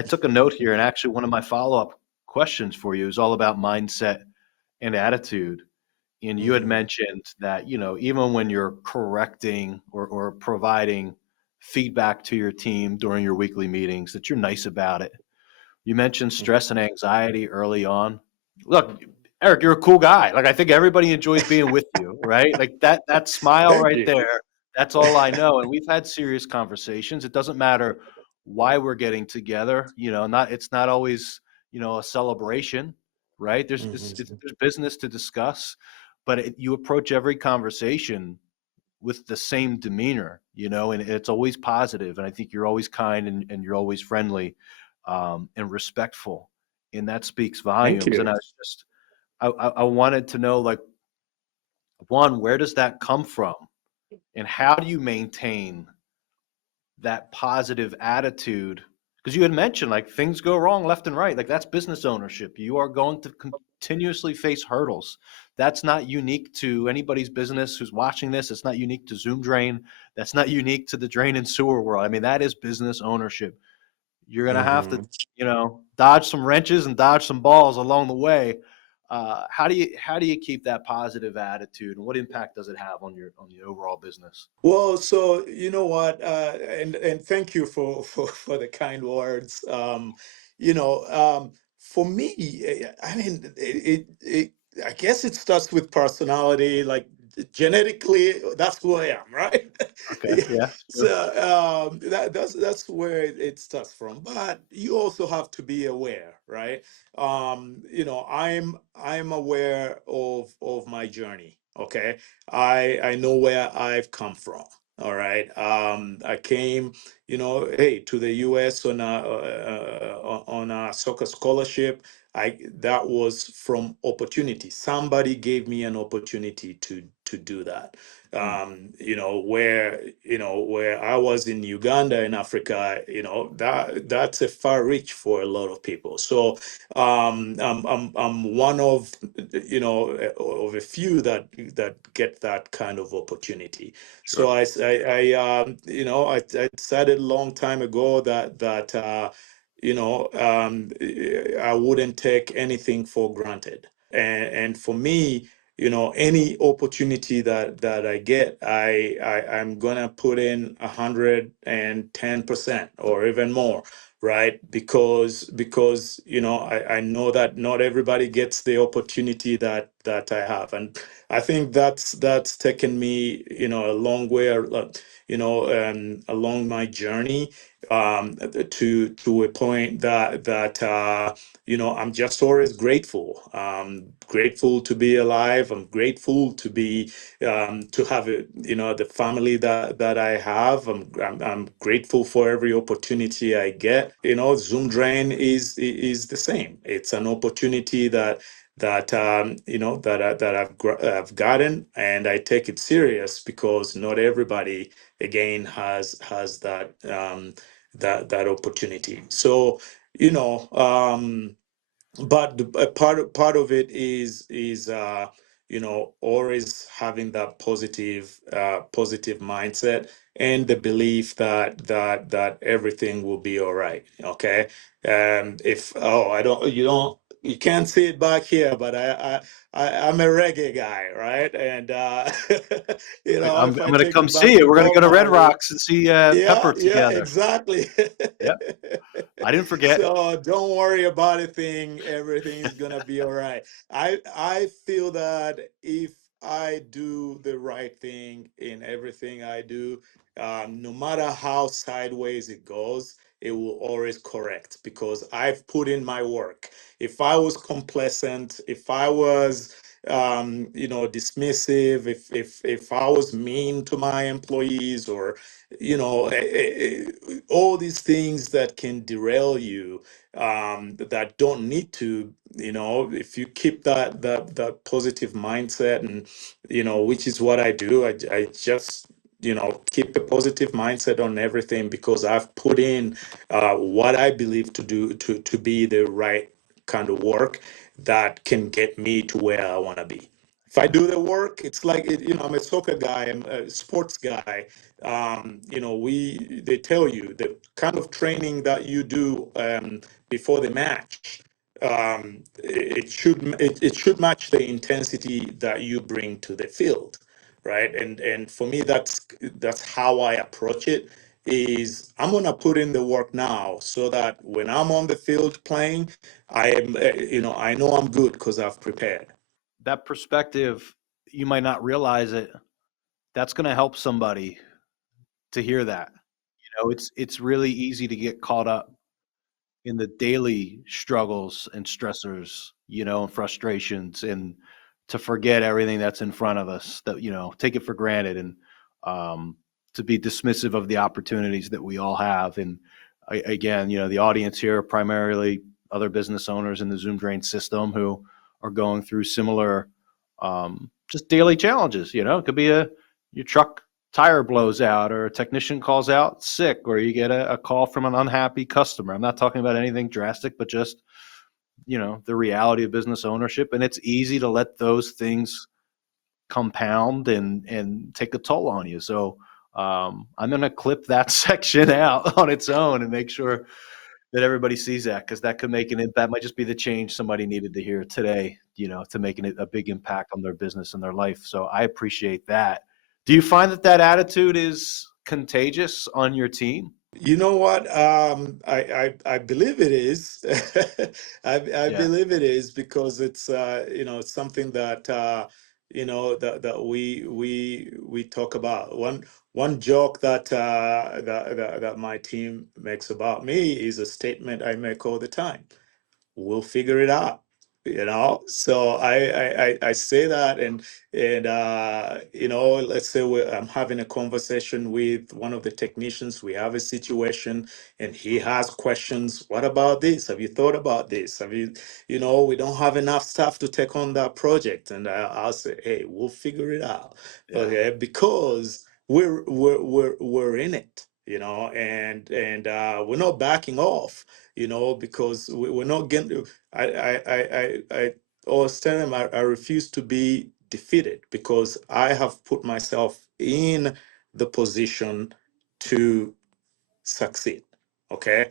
I took a note here, and actually, one of my follow-up questions for you is all about mindset and attitude. And you had Hmm. mentioned that, even when you're correcting or providing feedback to your team during your weekly meetings, that you're nice about it. You mentioned stress and anxiety early on. Look, Eric, you're a cool guy. Like I think everybody enjoys being with you, right? Like that smile Thank right you. there, that's all I know. And we've had serious conversations. It doesn't matter why we're getting together, not it's not always, a celebration, right? Hmm. There's business to discuss, but you approach every conversation with the same demeanor, and it's always positive. And I think you're always kind and you're always friendly, and respectful. And that speaks Thank volumes. And you. I wanted to know, like, one, where does that come from? And how do you maintain that positive attitude? Because you had mentioned like things go wrong left and right. Like that's business ownership. You are going to continuously face hurdles. That's not unique to anybody's business who's watching this. It's not unique to Zoom Drain. That's not unique to the drain and sewer world. I mean, that is business ownership. You're going to have to, Hmm. dodge some wrenches and dodge some balls along the way. How do you keep that positive attitude, and what impact does it have on the overall business? Well, so you know what, and thank you for the kind words. You know, for me, I mean, I guess it starts with personality, like genetically, that's who I am, right? Okay. Yeah. Yeah. So Sure. that's where it starts from. But you also have to be aware, right? I'm aware of my journey. Okay, I know where I've come from. All right. I came, hey, to the U.S. On a soccer scholarship. That was from opportunity. Somebody gave me an opportunity to do that. Hmm. Where I was in Uganda in Africa, that's a far reach for a lot of people. So I'm one of a few that get that kind of opportunity. So Sure. I decided a long time ago I wouldn't take anything for granted. And for me, any opportunity that I get, I'm gonna put in 110% or even more, right? Because I know that not everybody gets the opportunity that I have, and I think that's taken me a long way, along my journey, to a point that I'm just always grateful. Grateful to be alive. I'm grateful to have the family that I have. I'm grateful for every opportunity I get. Zoom Drain is the same. It's an opportunity that I've gotten, and I take it serious because not everybody again has that opportunity. So you know. But part of it is always having that positive mindset and the belief that everything will be all right. Okay. If I don't you can't see it back here, but I'm a reggae guy, right? And I'm if I going to take come it see back you. to We're going to go Bob to Red Marley. Rocks and see Yeah, Pepper yeah, together. exactly. Yep. I didn't forget. So don't worry about a thing. Everything's gonna be all right. I feel that if I do the right thing in everything I do, no matter how sideways it goes, it will always correct because I've put in my work. If I was complacent, if I was dismissive, if I was mean to my employees, or all these things that can derail you, that don't need to. If you keep that positive mindset, and which is what I do. I just keep a positive mindset on everything because I've put in what I believe to do to be the right kind of work that can get me to where I want to be. If I do the work, it's like I'm a soccer guy, I'm a sports guy. We they tell you the kind of training that you do before the match. It should match the intensity that you bring to the field, right? And for me, that's how I approach it. Is I'm gonna put in the work now so that when I'm on the field playing, I know I'm good because I've prepared. That perspective, you might not realize it. That's going to help somebody to hear that. It's really easy to get caught up in the daily struggles and stressors, and frustrations, and to forget everything that's in front of us, that, take it for granted, and um, to be dismissive of the opportunities that we all have. And again, the audience here are primarily other business owners in the Zoom Drain system who are going through similar, just daily challenges. It could be your truck tire blows out, or a technician calls out sick, or you get a call from an unhappy customer. I'm not talking about anything drastic, but just, the reality of business ownership. And it's easy to let those things compound and take a toll on you. So I'm going to clip that section out on its own and make sure that everybody sees that, because that could make that might just be the change somebody needed to hear today, to making it a big impact on their business and their life. So I appreciate that. Do you find that attitude is contagious on your team? You know what? I believe it is. I Yeah. believe it is because it's something that that we talk about. One joke that my team makes about me is a statement I make all the time: we'll figure it out. So I say that, and let's say I'm having a conversation with one of the technicians. We have a situation and he has questions. What about this? Have you thought about this? We don't have enough staff to take on that project. And I'll say, hey, we'll figure it out. Yeah. Okay, because we're in it, and we're not backing off, because we're not getting. I always tell them I refuse to be defeated because I have put myself in the position to succeed. Okay.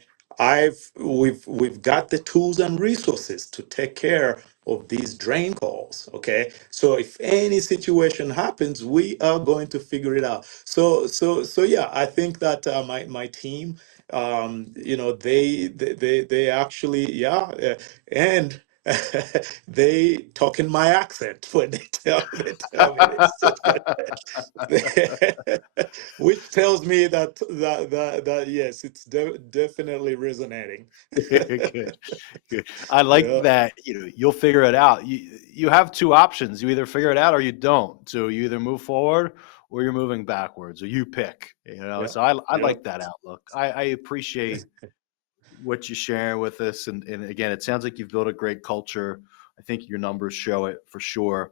We've got the tools and resources to take care of these drain calls. Okay. So if any situation happens, we are going to figure it out. So yeah, I think that my team, they actually, yeah, and they talk in my accent when they tell me this. Which tells me that yes, it's definitely resonating. Good. Good. I like Yeah, that. You'll figure it out. You have two options. You either figure it out or you don't. So you either move forward or you're moving backwards, or you pick. yeah, So I yeah. like that outlook. I appreciate what you sharing with us. And again, it sounds like you've built a great culture. I think your numbers show it for sure.